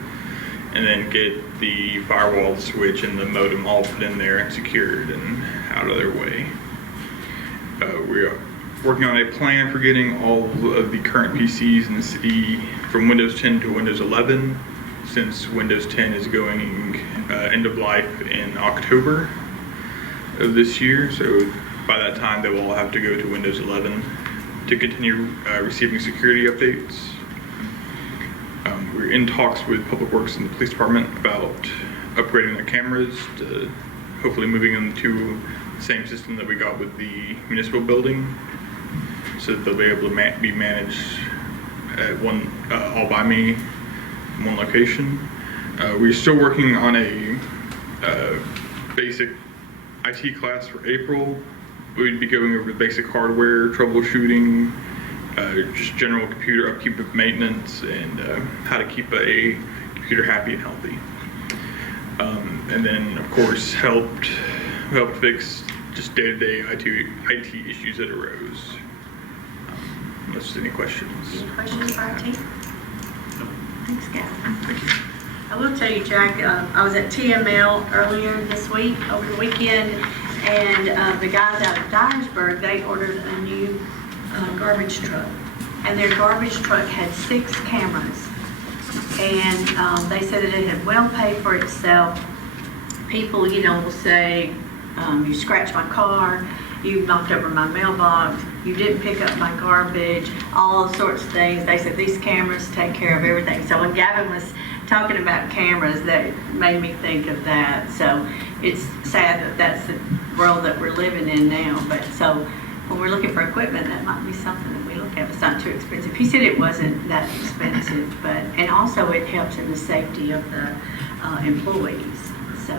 and then get the firewall, the switch, and the modem all put in there and secured and out of their way. We are working on a plan for getting all of the current PCs in the city from Windows 10 to Windows 11, since Windows 10 is going end of life in October of this year. So by that time, they will all have to go to Windows 11 to continue receiving security updates. We're in talks with Public Works and the Police Department about upgrading their cameras to hopefully moving them to the same system that we got with the municipal building, so that they'll be able to be managed at one, all by me, in one location. We're still working on a basic IT class for April. We'd be going over basic hardware troubleshooting, just general computer upkeep and maintenance, and how to keep a computer happy and healthy. And then, of course, helped fix just day-to-day IT issues that arose. Unless there's any questions. Any questions for IT? No. Thanks, Gavin. Thank you. I will tell you, Jack, I was at TML earlier this week, over the weekend, and the guys out of Dyersburg, they ordered a new garbage truck. And their garbage truck had 6 cameras. And they said that it had well paid for itself. People, will say, you scratched my car, you knocked over my mailbox, you didn't pick up my garbage, all sorts of things. They said these cameras take care of everything. So when Gavin was talking about cameras, that made me think of that. So it's sad that that's the world that we're living in now. But so when we're looking for equipment, that might be something that we look at. It's not too expensive. He said it wasn't that expensive, but, and also it helps in the safety of the employees, so.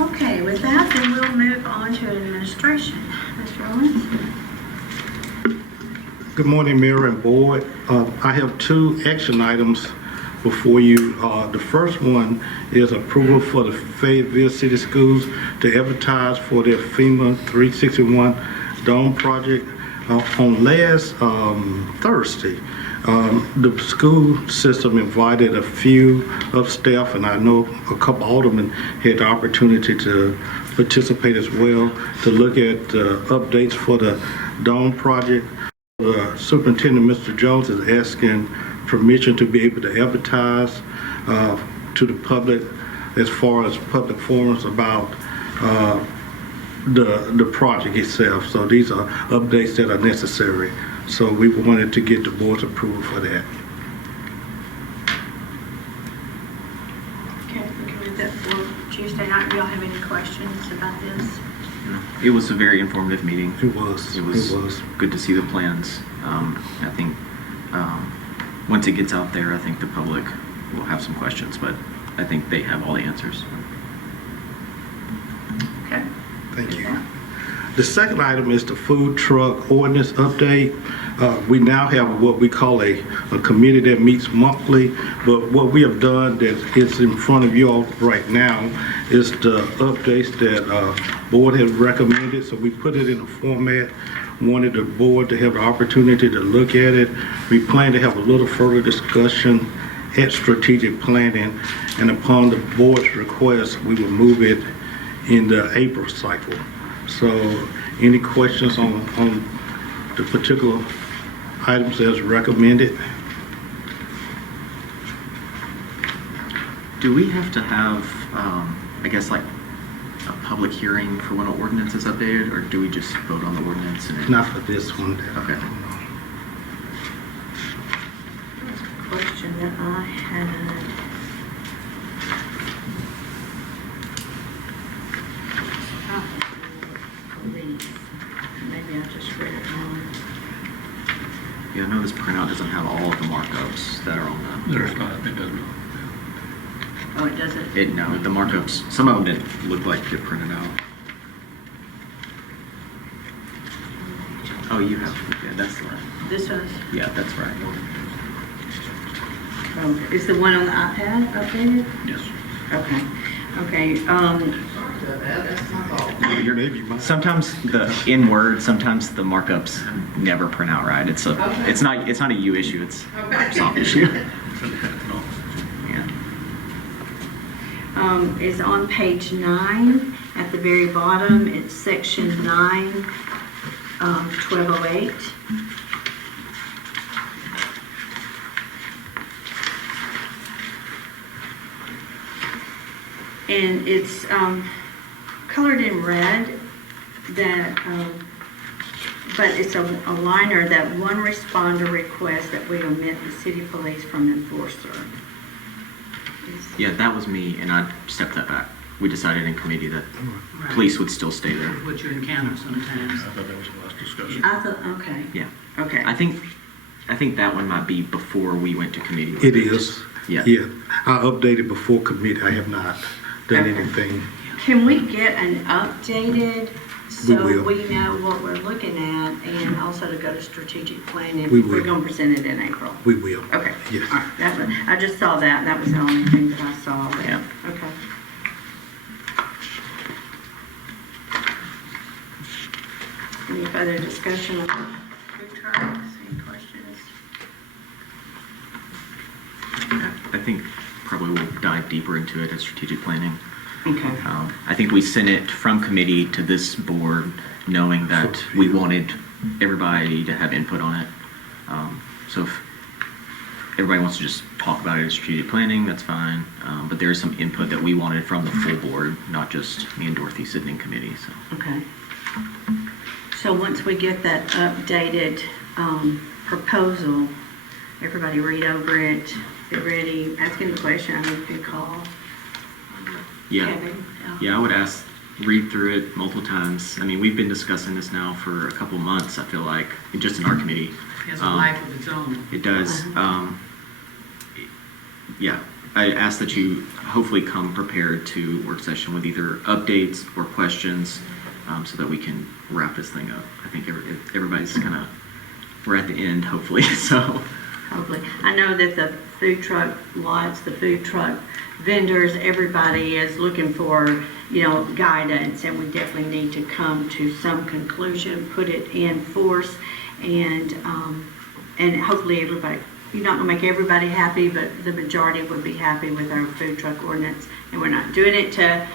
Okay, with that, then we'll move on to administration. Mr. Owens? Good morning, Mayor and Board. I have two action items before you. The first one is approval for the Fayetteville City Schools to advertise for their FEMA 361 Dome project. On last Thursday, the school system invited a few of staff, and I know a couple aldermen had the opportunity to participate as well, to look at updates for the Dome project. Superintendent, Mr. Jones, is asking permission to be able to advertise to the public as far as public forums about the project itself. So these are updates that are necessary. So we wanted to get the board's approval for that. Okay, we can move that for Tuesday night. Do y'all have any questions about this? It was a very informative meeting. It was. It was good to see the plans. I think once it gets out there, I think the public will have some questions, but I think they have all the answers. Okay. Thank you. The second item is the food truck ordinance update. We now have what we call a committee that meets monthly, but what we have done that is in front of you all right now is the updates that board has recommended. So we put it in a format, wanted the board to have the opportunity to look at it. We plan to have a little further discussion at strategic planning, and upon the board's request, we will move it in the April cycle. So any questions on the particular items as recommended? Do we have to have, I guess, like a public hearing for when an ordinance is updated, or do we just vote on the ordinance? And Not for this one. Okay. Question that I had. Maybe I just read it wrong. Yeah, I know this printout doesn't have all of the markups that are on the. There's not, it doesn't. Oh, it doesn't? No, the markups, some of them didn't look like they're printed out. Oh, you have, yeah, that's the one. This one's, Yeah, that's right. is the one on the iPad updated? Yes. Okay. Okay, Sometimes in Word, sometimes the markups never print out right. It's not a you issue, it's a Microsoft issue. Yeah. is on page 9 at the very bottom. It's section 9, 1208. And it's colored in red, that, but it's a liner that one responder request that we omit the city police from enforcer. Yeah, that was me, and I stepped that back. We decided in committee that police would still stay there. What you encounter sometimes. I thought that was the last discussion. I thought, okay. Yeah. Okay. I think that one might be before we went to committee. It is. Yeah. Yeah. I updated before committee. I have not done anything. Can we get an updated, so We will. we know what we're looking at, and also to go to strategic planning? We We're will. going to present it in April. We will. Okay. Yes. All right. That was, I just saw that, and that was the only thing that I saw there. Yeah. Okay. Any further discussion of the food trucks? Any questions? I think probably we'll dive deeper into it at strategic planning. Okay. I think we sent it from committee to this board knowing that we wanted everybody to have input on it. So if everybody wants to just talk about it as strategic planning, that's fine. But there is some input that we wanted from the full board, not just me and Dorothy sitting in committee. So. Okay. So once we get that updated proposal, everybody read over it, be ready, ask any question, I need to call. Yeah. Kevin, Yeah, I would ask read through it multiple times. I mean, we've been discussing this now for a couple months, I feel like, just in our committee. It has a life of its own. It does. Yeah, I ask that you hopefully come prepared to work session with either updates or questions so that we can wrap this thing up. I think everybody's kind of, we're at the end, hopefully, so. Hopefully. I know that the food truck lots, the food truck vendors, everybody is looking for, guidance, and we definitely need to come to some conclusion, put it in force, and hopefully everybody, you're not gonna make everybody happy, but the majority would be happy with our food truck ordinance. And we're not doing it to,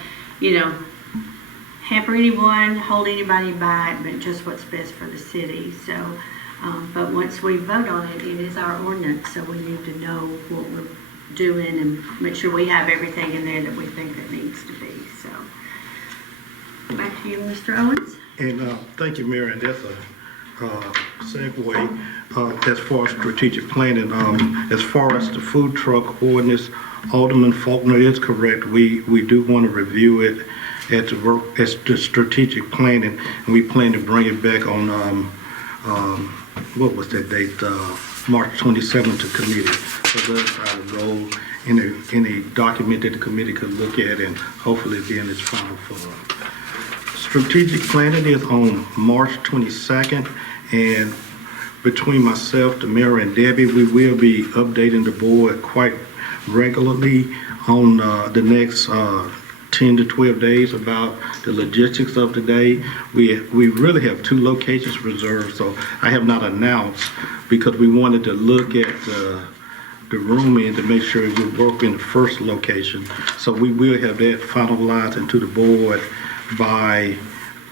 hamper anyone, hold anybody back, but just what's best for the city. So, but once we vote on it, it is our ordinance, so we need to know what we're doing and make sure we have everything in there that we think that needs to be. So, back to you, Mr. Owens. And thank you, Mary. And that's a segue as far as strategic planning. As far as the food truck ordinance, Alderman Faulkner is correct. We do want to review it at the strategic planning, and we plan to bring it back on what was that date? March 27th to committee. So that's our goal in a document that the committee could look at and hopefully be in its final form. Strategic planning is on March 22nd, and between myself, the mayor, and Debbie, we will be updating the board quite regularly on the next 10 to 12 days about the logistics of the day. We really have 2 locations reserved, so I have not announced because we wanted to look at the rooming to make sure it would work in the first location. So we will have that finalized into the board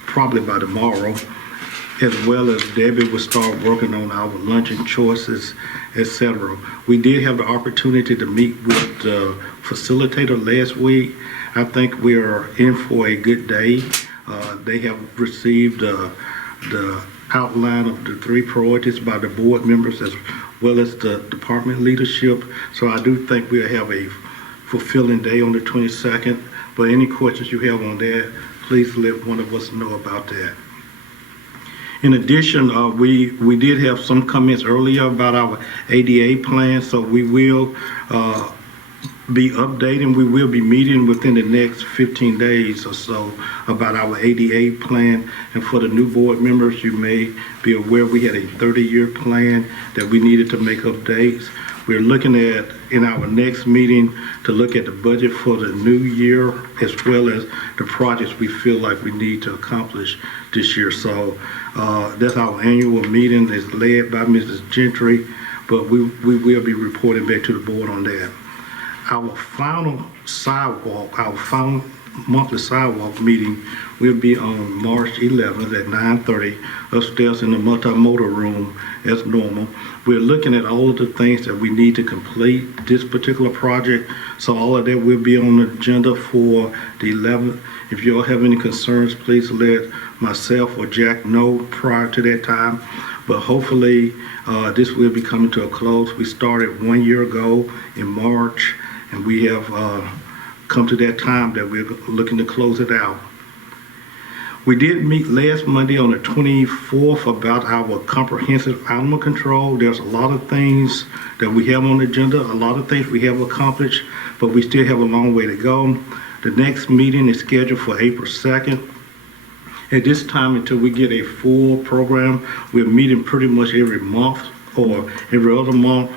probably by tomorrow, as well as Debbie will start working on our luncheon choices, etc. We did have the opportunity to meet with the facilitator last week. I think we are in for a good day. They have received the outline of the 3 priorities by the board members as well as the department leadership. So I do think we'll have a fulfilling day on the 22nd. But any questions you have on that, please let one of us know about that. In addition, we did have some comments earlier about our ADA plan, so we will be updating. We will be meeting within the next 15 days or so about our ADA plan. And for the new board members, you may be aware we had a 30-year plan that we needed to make updates. We're looking at, in our next meeting, to look at the budget for the new year as well as the projects we feel like we need to accomplish this year. So that's our annual meeting. It's led by Mrs. Gentry, but we will be reporting back to the board on that. Our final sidewalk, our final monthly sidewalk meeting will be on March 11th at 9:30 upstairs in the multimodal room as normal. We're looking at all of the things that we need to complete this particular project. So all of that will be on the agenda for the 11th. If you all have any concerns, please let myself or Jack know prior to that time. But hopefully this will be coming to a close. We started 1 year ago in March, and we have come to that time that we're looking to close it out. We did meet last Monday on the 24th about our comprehensive animal control. There's a lot of things that we have on the agenda, a lot of things we have accomplished, but we still have a long way to go. The next meeting is scheduled for April 2nd. At this time, until we get a full program, we're meeting pretty much every month or every other month.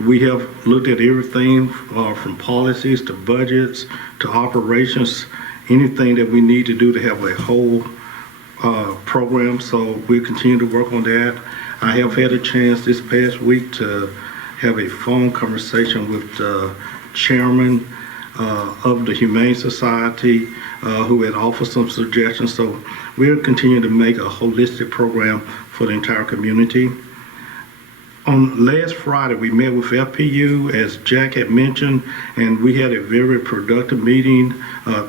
We have looked at everything from policies to budgets to operations, anything that we need to do to have a whole program. So we'll continue to work on that. I have had a chance this past week to have a phone conversation with the chairman of the Humane Society who had offered some suggestions. So we'll continue to make a holistic program for the entire community. On last Friday, we met with FPU, as Jack had mentioned, and we had a very productive meeting.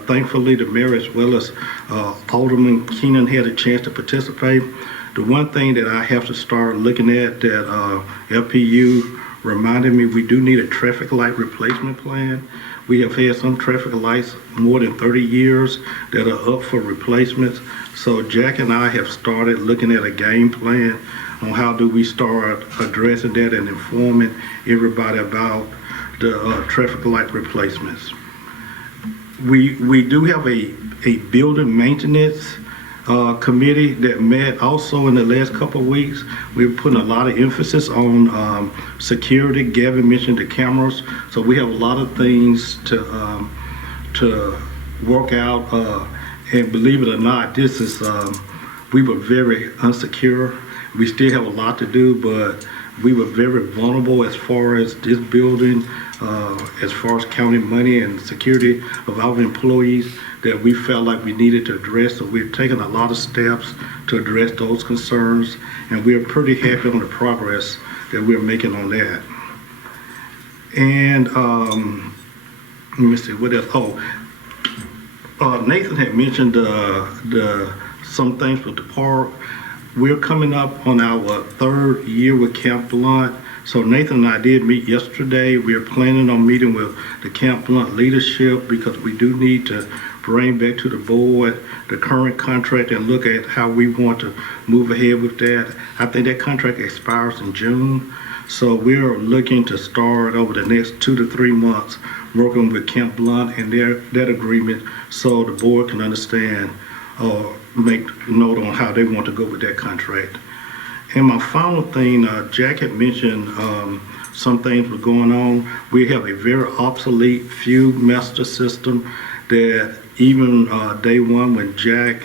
Thankfully, the mayor as well as Alderman Keenan had a chance to participate. The one thing that I have to start looking at that FPU reminded me, we do need a traffic light replacement plan. We have had some traffic lights more than 30 years that are up for replacements. So Jack and I have started looking at a game plan on how do we start addressing that and informing everybody about the traffic light replacements. We do have a building maintenance committee that met also in the last couple of weeks. We're putting a lot of emphasis on security. Gavin mentioned the cameras, so we have a lot of things to work out. And believe it or not, this is we were very insecure. We still have a lot to do, but we were very vulnerable as far as this building, as far as county money and security of our employees that we felt like we needed to address. So we've taken a lot of steps to address those concerns, and we're pretty happy on the progress that we're making on that. And let me see, what else? Nathan had mentioned some things with the park. We're coming up on our 3rd year with Camp Blunt. So Nathan and I did meet yesterday. We are planning on meeting with the Camp Blunt leadership because we do need to bring back to the board the current contract and look at how we want to move ahead with that. I think that contract expires in June. So we're looking to start over the next 2 to 3 months working with Camp Blunt and that agreement so the board can understand or make note on how they want to go with that contract. And my final thing, Jack had mentioned some things were going on. We have a very obsolete fuel master system that even day one when Jack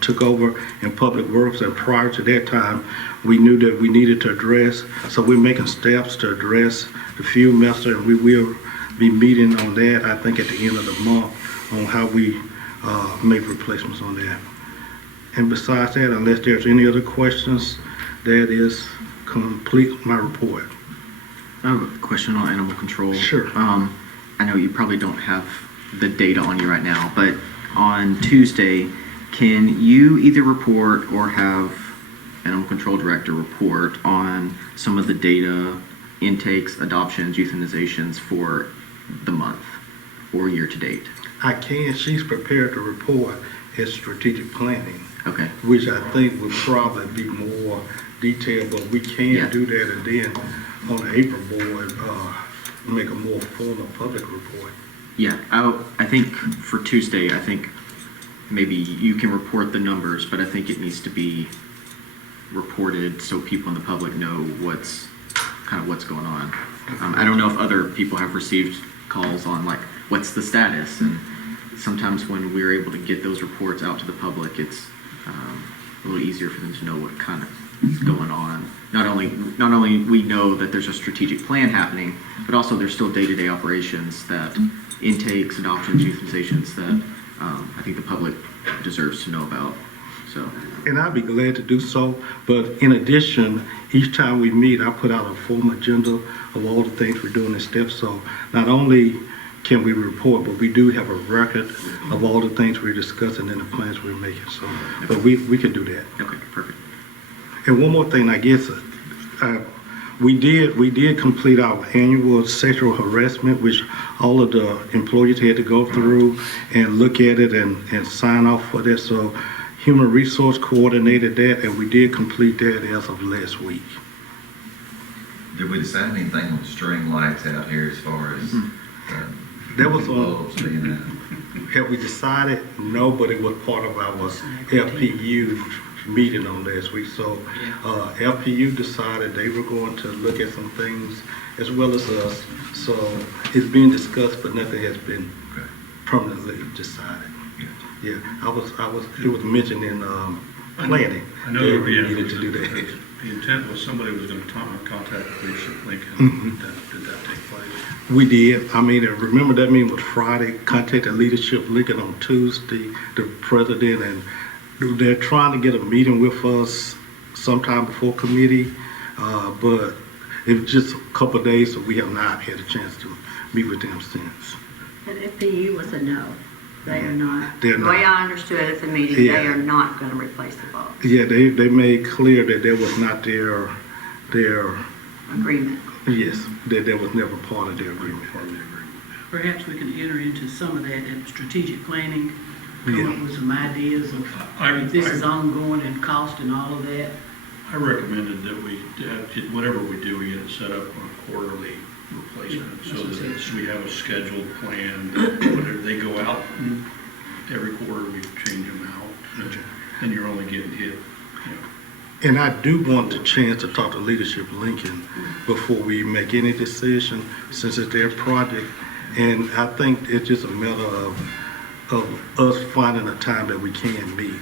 took over in Public Works and prior to that time, we knew that we needed to address. So we're making steps to address the fuel master, and we will be meeting on that, I think, at the end of the month on how we make replacements on that. And besides that, unless there's any other questions, that is complete my report. I have a question on animal control. Sure. I know you probably don't have the data on you right now, but on Tuesday, can you either report or have animal control director report on some of the data, intakes, adoptions, euthanizations for the month or year to date? I can. She's prepared to report as strategic planning, Okay. which I think would probably be more detailed, but we can do that and then on the April board, make a more formal public report. Yeah, I think for Tuesday, I think maybe you can report the numbers, but I think it needs to be reported so people in the public know what's going on. I don't know if other people have received calls on like what's the status, and sometimes when we're able to get those reports out to the public, it's a little easier for them to know what kind of is going on. Not only we know that there's a strategic plan happening, but also there's still day-to-day operations that intakes, adoptions, euthanizations that I think the public deserves to know about. So. And I'd be glad to do so, but in addition, each time we meet, I put out a formal agenda of all the things we're doing in steps. So not only can we report, but we do have a record of all the things we're discussing and the plans we're making. So, but we can do that. Okay, perfect. And one more thing, I guess, we did complete our annual sexual harassment, which all of the employees had to go through and look at it and sign off for that. So Human Resource coordinated that, and we did complete that as of last week. Did we decide anything on string lights out here as far as That was bulbs being have we decided? No, but it was part of our LPU meeting on last week. So LPU decided they were going to look at some things as well as us. So it's being discussed, but nothing has been permanently decided. Yeah, it was mentioned in planning. I know that that we needed to do that. The intent was somebody was going to contact leadership Lincoln. Mm-hmm. Did that take place? We did. I mean, remember that meeting was Friday. Contacted leadership Lincoln on Tuesday, the president, and they're trying to get a meeting with us sometime before committee, but it was just a couple of days, so we have not had a chance to meet with them since. And FPU was a no. They are not. They're The not. way I understood at the meeting, Yeah. they are not going to replace the bulbs. Yeah, they made clear that that was not their Agreement. yes, that was never part of their agreement. perhaps we can enter into some of that in strategic planning, Yeah. come up with some ideas of if this is ongoing and cost and all of that. I recommended that we have, whatever we do, we get it set up on a quarterly replacement, so that we have a scheduled plan. Whenever they go out, every quarter we change them out, and you're only getting hit, you know. And I do want the chance to talk to Leadership Lincoln before we make any decision, since it's their project. And I think it's just a matter of us finding a time that we can meet.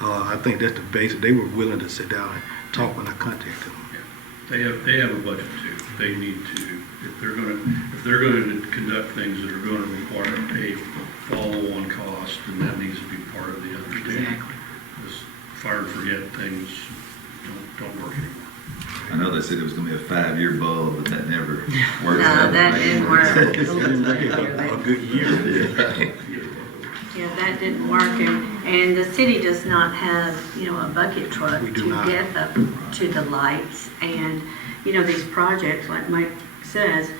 I think that's the basis. They were willing to sit down and talk when I contacted them. Yeah. They have a budget too. They need to, if they're going to conduct things that are going to require a follow-on cost, then that needs to be part of the understanding. Exactly. This fire and forget things don't work anymore. I know they said it was gonna be a 5-year bulb, but that never worked No, out. that didn't work. A good year. Yeah, that didn't work, and the city does not have, you know, a bucket truck We do to not. get up to the lights. And, you know, these projects, like Mike says,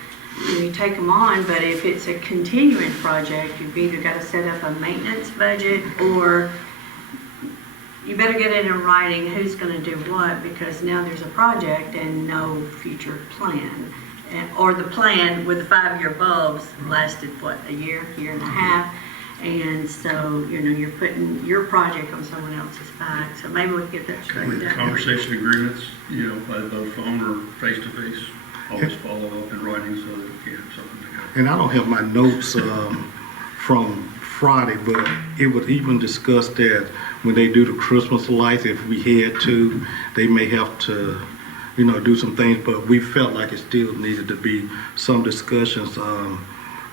you take them on, but if it's a continuing project, you've either got to set up a maintenance budget, or you better get it in writing who's going to do what, because now there's a project and no future plan. Or the plan with the 5-year bulbs lasted, what, a year and a half? And so, you know, you're putting your project on someone else's back. So maybe we can get that straightened out. Conversation agreements, you know, by phone or face-to-face, always follow up in writing so that we can have something to go. And I don't have my notes from Friday, but it was even discussed that when they do the Christmas lights, if we had to, they may have to, you know, do some things, but we felt like it still needed to be some discussions,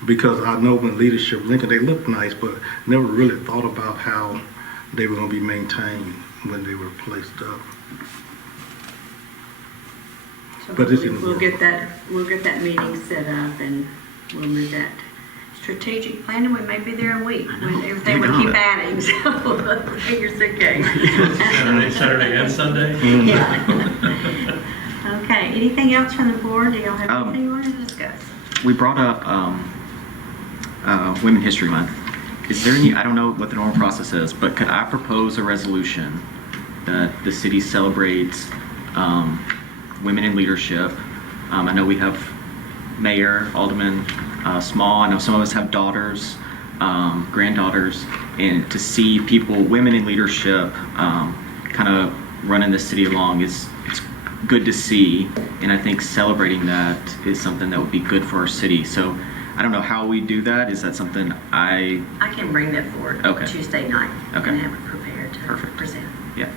because I know when Leadership Lincoln, they looked nice, but never really thought about how they were going to be maintained when they were placed up. So But it's in the we'll work. get that meeting set up, and we'll move that. Strategic planning, we may be there a week when everything will keep adding, so fingers okay. Saturday and Sunday? Yeah. Okay, anything else from the board? Do y'all have anything you want to discuss? We brought up Women History Month. Is there any, I don't know what the normal process is, but could I propose a resolution that the city celebrates women in leadership? I know we have mayor, alderman, small. I know some of us have daughters, granddaughters, and to see people, women in leadership, kind of running the city along it's good to see, and I think celebrating that is something that would be good for our city. So I don't know how we do that. Is that something I can bring that forward Okay. Tuesday night Okay. and have it prepared to Perfect. present. Yeah.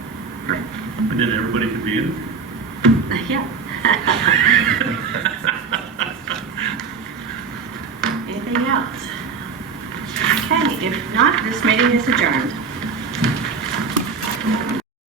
Great. And then everybody can be in it? Yeah. Anything else? Okay, if not, this meeting is adjourned.